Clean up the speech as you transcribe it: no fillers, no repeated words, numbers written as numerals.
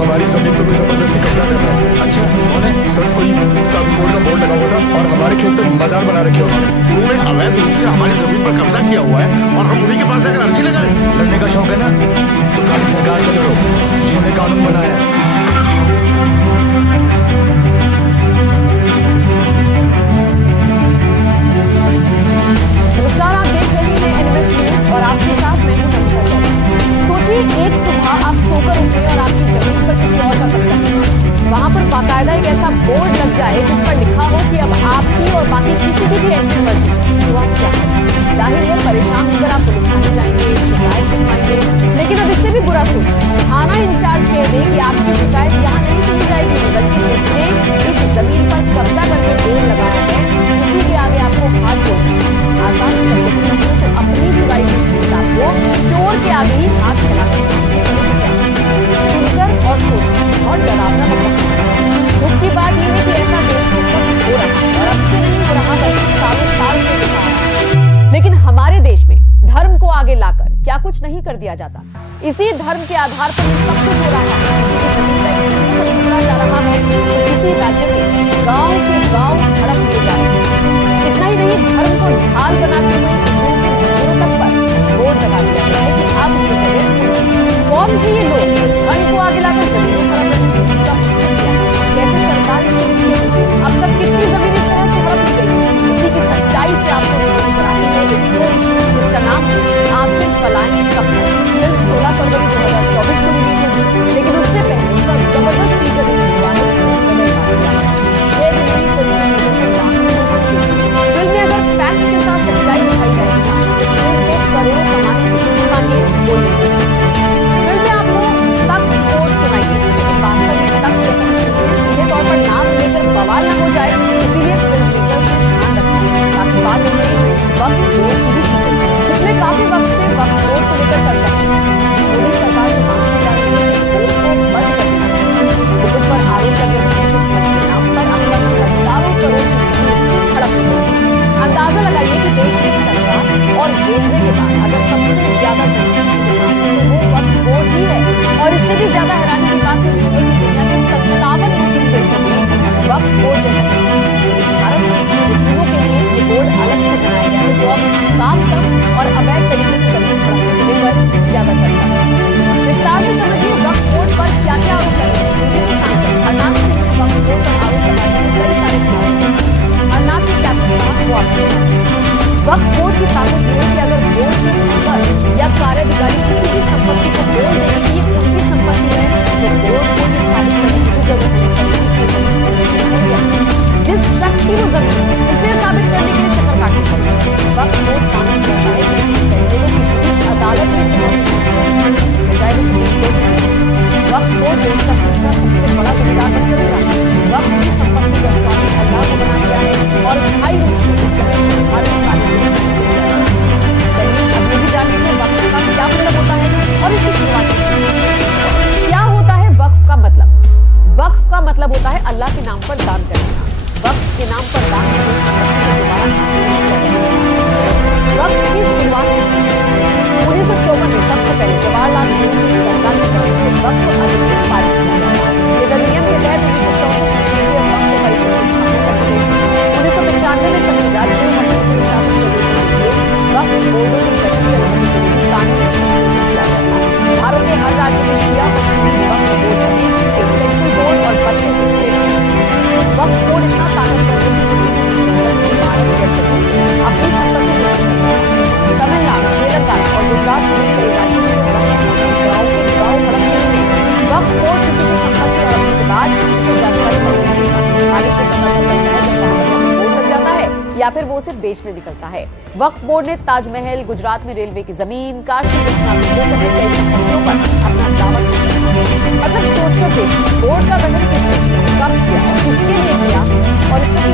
हमारी जमीन पर कोई जबरदस्ती कब्जा कर रहा है। अच्छा उन्होंने सर कोई काफी बोर्ड का बोर्ड लगा हुआ था और हमारे खेत पे मजार बना रखे उन्होंने। उन्होंने अवैध रूप से हमारी जमीन पर कब्जा किया हुआ है और हम उन्हीं के पास अगर अर्जी लगाए। लड़ने का शौक है ना तो खाली सरकार से लड़ो जिन्होंने कानून बनाया है। नमस्कार, आप देख रहे हैं एनएमएफ न्यूज और आपके साथ मैं हूं नमिता जैन। सोचिए एक सुबह आप सोकर उठे और आपकी जमीन पर किसी और का कब्जा है। वहां पर बाकायदा एक ऐसा बोर्ड लग जाए जिस पर लिखा हो कि अब आपकी और बाकी किसी की भी एंट्री मर्जी, तो आप क्या करें? जाहिर है परेशान होकर आप पुलिस थाने जाएंगे, शिकायत लिखवाएंगे, लेकिन अब इससे भी बुरा सोच थाना इंचार्ज कह दे कि आपकी शिकायत यहाँ नहीं सुनी जाएगी, बल्कि जिसने इस जमीन पर कब्जा करके बोर्ड लगाया है उसी के आगे आपको हाथ जोड़ना। आसान शब्दों में कहूं तो अपनी चुराई हुई किताब को चोर के आगे ही हाथ फैलाकर सुनकर और सोचकर और डरावना लग रहा है। दुख की बात यह है कि ऐसा देश में इस वक्त हो रहा है और अब से नहीं हो रहा बल्कि सालों साल से हो रहा है। लेकिन हमारे देश में धर्म को आगे लाकर क्या कुछ नहीं कर दिया जाता। इसी धर्म के आधार पर सब कुछ हो रहा है। किसी की जमीन पर ढूंढा जा रहा है तो किसी राज्य में गांव के गांव हड़प लिए जा रहे हैं। इतना ही नहीं, धर्म को ढाल बनाते हुए मंदिरों तक पर बोर्ड लगा दिया गया है कि आप ये जगह कौन थे ये लोग धन को आगे लाकर जमीनें हड़प रहे हैं। कैसे सरकार अब तक कितनी जमीन इस तरह से हड़प ली गई, इसी की सच्चाई से आपको रोक करानी है। एक फिल्म जिसका नाम आखिर पलायन कब है। फिल्म 16 फरवरी 2024 को रिलीज होगी, लेकिन उससे पहले उसका जबरदस्त टीजर रिलीज हुआ है जिसने बदल दिया है। 6 दिन में फिल्म में अगर फैक्ट्स के साथ सच्चाई दिखाई जाएगी तो फिल्म को करोड़ों कमाने से मानिए कोई नहीं। फिल्म में आपको तब कोर्ट सुनाई लेकिन वास्तव में तब सीधे तौर पर नाम लेकर बवाल न हो जाए, इसीलिए फिल्म मेकर्स ने ध्यान रखा है ताकि बात उन्होंने वक्त बोर्ड की भी की गई। पिछले काफी वक्त से वक्त बोर्ड को लेकर चर्चा मोदी सरकार से मांगी जा रही है कि बोर्ड को बंद कर देना चाहिए। हुकूमत पर आरोप लगे हैं कि उसके नाम पर अब तक हजारों करोड़ की हड़प हो गई। अंदाजा लगाइए कि देश की सरकार और रेलवे के बाद अगर सबसे ज्यादा जमीन तो वो वक्त बोर्ड ही है। और इससे भी ज्यादा हैरानी की बात यह है कि दुनिया के 57 मुस्लिम देशों में वक्त बोर्ड जैसा भारत में मुस्लिमों के लिए ये बोर्ड अलग से बनाया गया है जो अब काम कम और अवैध तरीके से जमीन हड़पने को लेकर ज्यादा चर्चा है। विस्तार से समझिए वक्त बोर्ड पर क्या क्या आरोप लगे हैं। बीजेपी सांसद हरनाथ सिंह ने वक्त बोर्ड पर आरोप लगाए हैं कई सारे खिलाफ। हरनाथ ने क्या कहा वो आपको वक्त बोर्ड की ताकत ये है कि अगर बोर्ड के मेंबर या कार्याधिकारी किसी भी संपत्ति को बोल देंगे कि ये उनकी संपत्ति है तो बोर्ड को ये साबित करने की जरूरत नहीं पड़ेगी कि जमीन जिस शख्स की वो जमीन है उसे साबित करने के लिए चक्कर काटनी पड़ेगी। वक्त बोर्ड कानून कहता है कि फैसले को किसी भी अदालत में चुनौती चाहे वो सुप्रीम कोर्ट। वक्त बोर्ड देश का तीसरा सबसे बड़ा जमींदार बनकर रहा है। वक्त की संपत्ति का स्वामी अल्लाह को बनाया गया है और स्थायी रूप से इस समय भारत अब ये भी जान लीजिए वक्फ का क्या मतलब होता है और इसकी शुरुआत क्या होता है। वक्फ का मतलब होता है अल्लाह के नाम पर दान करना। वक्त के नाम पर दान वक्त की शुरुआत 1954 में सबसे पहले जवाहरलाल नेहरू की सरकार की तरफ से वक्त अधिनियम पारित किया गया। इस अधिनियम के तहत 1964 में केंद्रीय वक्फ परिषद की स्थापना कर दी गई। 1995 में सभी राज्यों और केंद्र शासित प्रदेशों के लिए वक्फ बोर्डों के गठन की अनुमति के लिए कानून किया गया था। भारत के हर राज्य में शिया और सुन्नी वक्फ बोर्ड समेत एक सेंट्रल बोर्ड और 32 स्टेट वक्फ बोर्ड इतना ताकतवर है अपनी संपत्ति तमिलनाडु, तेलंगाना और गुजरात समेत कई राज्यों में गाँव के गाँव हड़पने में वक्फ बोर्ड किसी की संपत्ति हड़पने के बाद उसे जानकारी मालिक को पता चलता है जब वहां पर बोर्ड लग जाता है या फिर वो उसे बेचने निकलता है। वक्फ बोर्ड ने ताजमहल, गुजरात में रेलवे की जमीन, काशी विश्वनाथ मंदिर समेत कई संपत्तियों पर अपना दावा किया। मतलब सोचकर देखिए बोर्ड का गठन किसने किया, कब किया और किसके लिए किया और इसमें